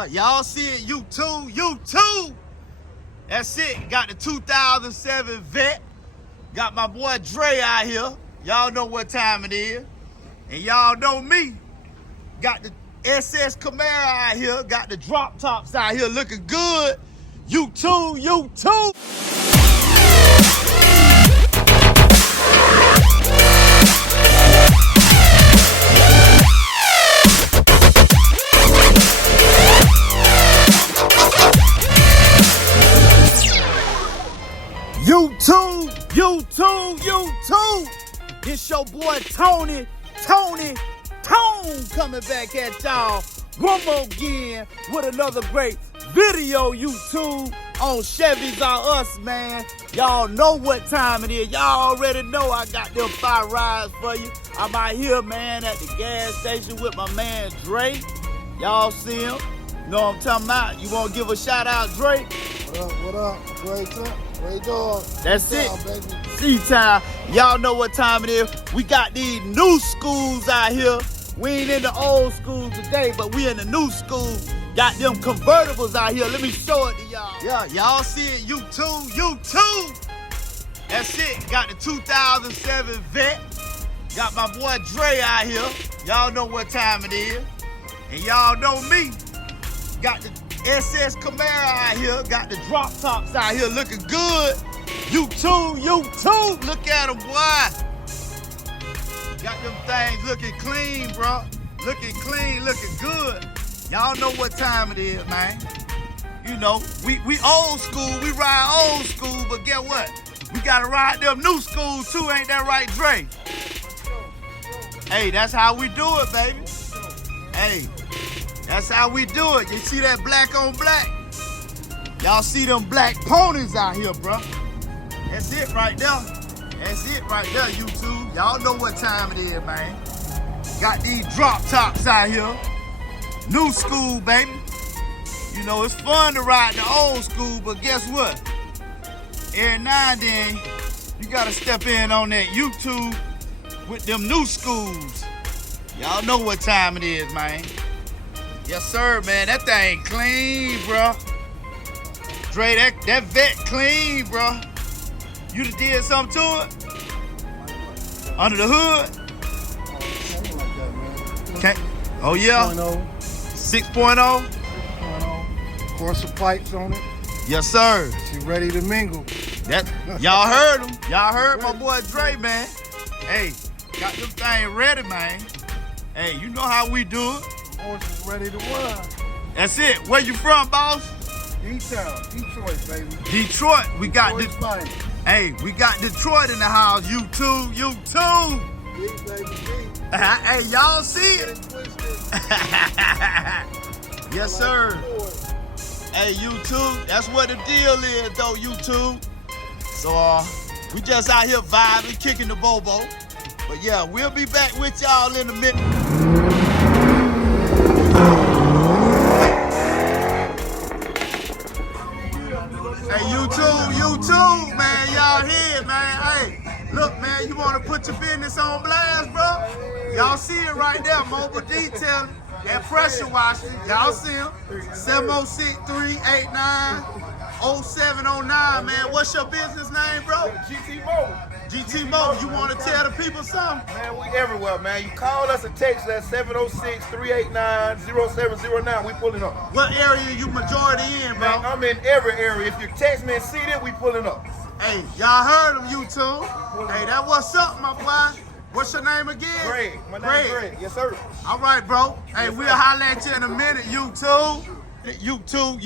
Yeah, y'all see it, YouTube. That's it. Got the 2007 Vette. Got my boy Dre out here. Y'all know what time it is. And y'all know me. Got the SS Camaro out here. Got the drop tops out here looking good. YouTube. YouTube. It's your boy Tone coming back at y'all one more again with another great video, YouTube, on Chevys Are Us, man. Y'all know what time it is. Y'all already know I got them 5 rides for you. I'm out here, man, at the gas station with my man Dre. Y'all see him? Know what I'm talking about? You want to give a shout out, Dre? What up? Great dog. That's it. Baby. C-time. Y'all know what time it is. We got these new schools out here. We ain't in the old schools today, but we in the new school. Got them convertibles out here. Let me show it to y'all. Yeah, y'all see it, YouTube. That's it. Got the 2007 Vette. Got my boy Dre out here. Y'all know what time it is. And y'all know me. Got the SS Camaro out here. Got the drop tops out here looking good. YouTube. Look at them, boy. Got them things looking clean, bro. Looking clean, looking good. Y'all know what time it is, man. You know, we old school. We ride old school, but guess what? We gotta ride them new school too, ain't that right, Dre? Hey, that's how we do it, baby. Hey, that's how we do it. You see that black on black? Y'all see them black ponies out here, bro. That's it right there. YouTube. Y'all know what time it is, man. Got these drop tops out here. New school, baby. You know, it's fun to ride the old school, but guess what? Every now and then, you gotta step in on that YouTube with them new schools. Y'all know what time it is, man. Yes, sir, man. That thing clean, bro. Dre, that Vette clean, bro. You done did something to it? Under the hood? Okay. Oh, yeah. 6.0. Of course, the pipes on it. Yes, sir. She ready to mingle. Y'all heard him. Y'all heard my boy Dre, man. Hey, got them things ready, man. Hey, you know how we do it. Horse is ready to run. That's it. Where you from, boss? D-Town, Detroit, baby. Detroit. We got this. Detroit's Hey, we got Detroit in the house. YouTube. Big, baby, big. Hey, y'all see it? Yes, sir. Hey, YouTube. That's what the deal is, though, YouTube. So, we just out here vibing, kicking the bobo. But yeah, we'll be back with y'all in a minute. Hey, YouTube, man, y'all here, man. Hey, look, man, you want to put your business on blast, bro? Y'all see it right there, mobile detailing and pressure washing. Y'all see them? 706-389-0709, man. What's your business name, bro? GT Mobile. You want to tell the people something? Man, we everywhere, man. You call us and text us at 706-389-0709. We pulling up. What area you majority in, bro? Man, I'm in every area. If you text me and see that, we pulling up. Hey, y'all heard him, YouTube. Hey, that what's up, my boy? What's your name again? Greg. My name's Greg. Yes, sir. All right, bro. Hey, we'll holler at you in a minute, YouTube. YouTube.